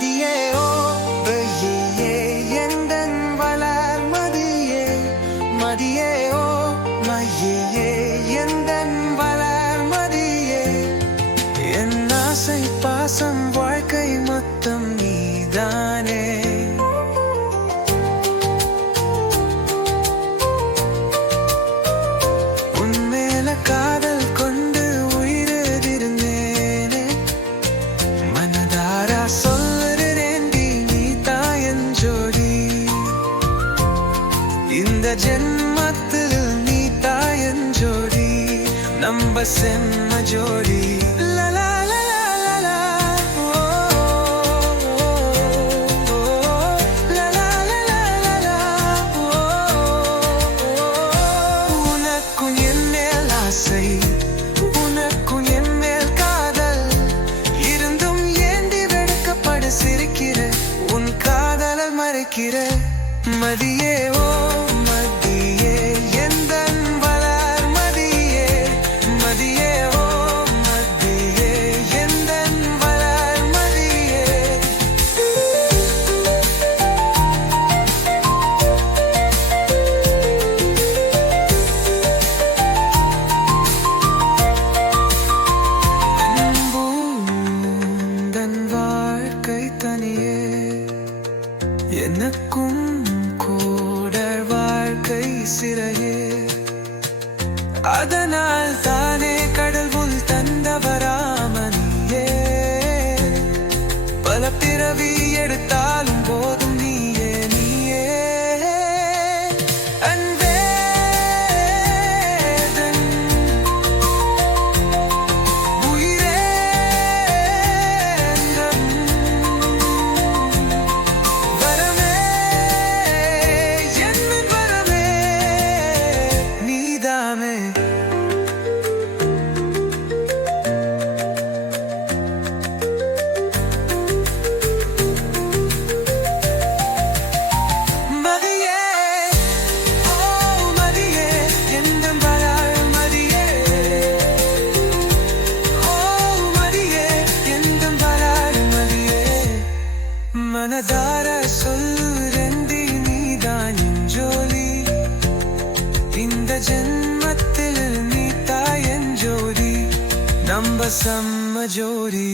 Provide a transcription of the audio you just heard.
மதியே ஓ வெய்யே எந்தன் வளர் மதியே மதியே ஓ மையே எந்தன் வளர் மதியே என் ஆசை பாசம் வாழ்க்கை மொத்தம் நீதானே உன்மேல காதல் கொண்டு உயிரிருந்தேனே மனதாரா சொல்லுறேன்டி நீ தாயன் ஜோடி இந்த ஜென்மத்தில் நீ தாயன் ஜோடி நம்ம செம்ம ஜோடி உனக்கும் என் மேல் காதல் இருந்தும் ஏண்டி வெடுக்கப்படு சிரிக்கிற உன் காதலை மறைக்கிற மதியே ஓ மதியே எந்தன் வளர் மதியே மதியே ஓ மதியே எந்தன் வளர் மதியே தனியே எனக்கும் கூடர் வாழ்க்கை சிறையே அதனால் தானே கடவுள் தந்தவராமனியே பல பிறவி எடுத்தாலும் போதும் நீயே நீயே அன்பே மனதார சொல்லுறேன்டி நீதான் என் ஜோடி இந்த ஜென்மத்தில் நீ தாயன் ஜோடி நம்ம செம்ம ஜோடி